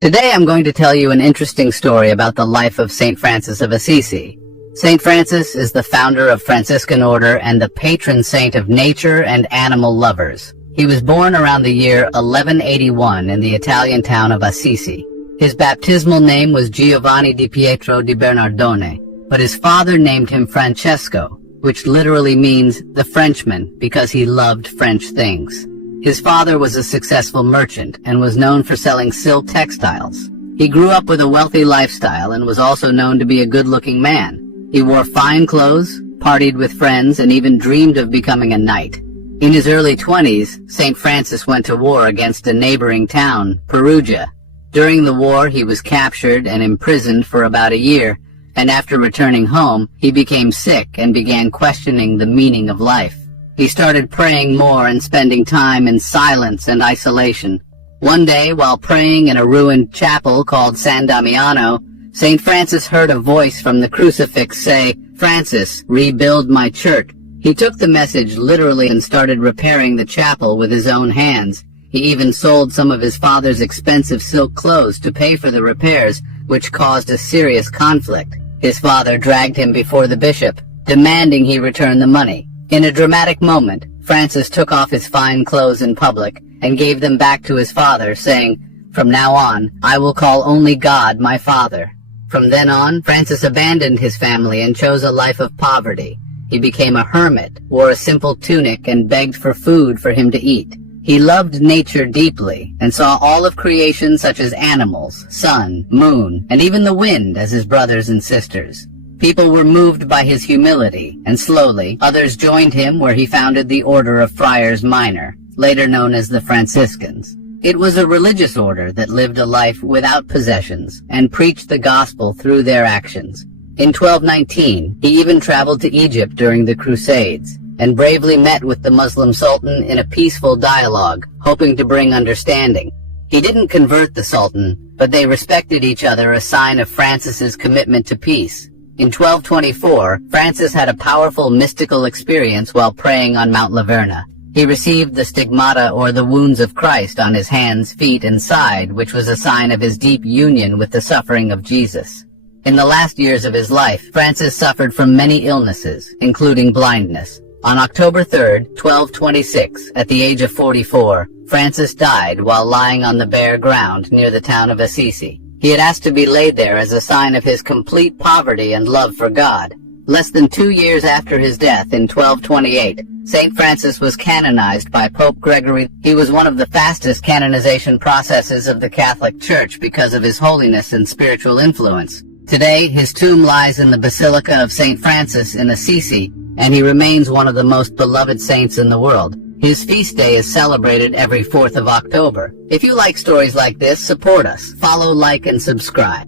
Today I'm going to tell you an interesting story about the life of St. Francis of Assisi. St. Francis is the founder of Franciscan Order and the patron saint of nature and animal lovers. He was born around the year 1181 in the Italian town of Assisi. His baptismal name was Giovanni di Pietro di Bernardone, but his father named him Francesco, which literally means the Frenchman because he loved French things. His father was a successful merchant and was known for selling silk textiles. He grew up with a wealthy lifestyle and was also known to be a good-looking man. He wore fine clothes, partied with friends, and even dreamed of becoming a knight. In his early 20s, St. Francis went to war against a neighboring town, Perugia. During the war, he was captured and imprisoned for about a year, and after returning home, he became sick and began questioning the meaning of life. He started praying more and spending time in silence and isolation. One day, while praying in a ruined chapel called San Damiano, St. Francis heard a voice from the crucifix say, "Francis, rebuild my church." He took the message literally and started repairing the chapel with his own hands. He even sold some of his father's expensive silk clothes to pay for the repairs, which caused a serious conflict. His father dragged him before the bishop, demanding he return the money. In a dramatic moment, Francis took off his fine clothes in public and gave them back to his father, saying, "From now on, I will call only God my Father." From then on, Francis abandoned his family and chose a life of poverty. He became a hermit, wore a simple tunic, and begged for food for him to eat. He loved nature deeply and saw all of creation such as animals, sun, moon, and even the wind as his brothers and sisters. People were moved by his humility, and slowly, others joined him where he founded the Order of Friars Minor, later known as the Franciscans. It was a religious order that lived a life without possessions and preached the gospel through their actions. In 1219, he even traveled to Egypt during the Crusades and bravely met with the Muslim Sultan in a peaceful dialogue, hoping to bring understanding. He didn't convert the Sultan, but they respected each other, a sign of Francis's commitment to peace. In 1224, Francis had a powerful mystical experience while praying on Mount Laverna. He received the stigmata, or the wounds of Christ, on his hands, feet, and side, which was a sign of his deep union with the suffering of Jesus. In the last years of his life, Francis suffered from many illnesses, including blindness. On October 3, 1226, at the age of 44, Francis died while lying on the bare ground near the town of Assisi. He had asked to be laid there as a sign of his complete poverty and love for God. Less than 2 years after his death in 1228, St. Francis was canonized by Pope Gregory. He was one of the fastest canonization processes of the Catholic Church because of his holiness and spiritual influence. Today, his tomb lies in the Basilica of St. Francis in Assisi, and he remains one of the most beloved saints in the world. His feast day is celebrated every 4th of October. If you like stories like this, support us. Follow, like, and subscribe.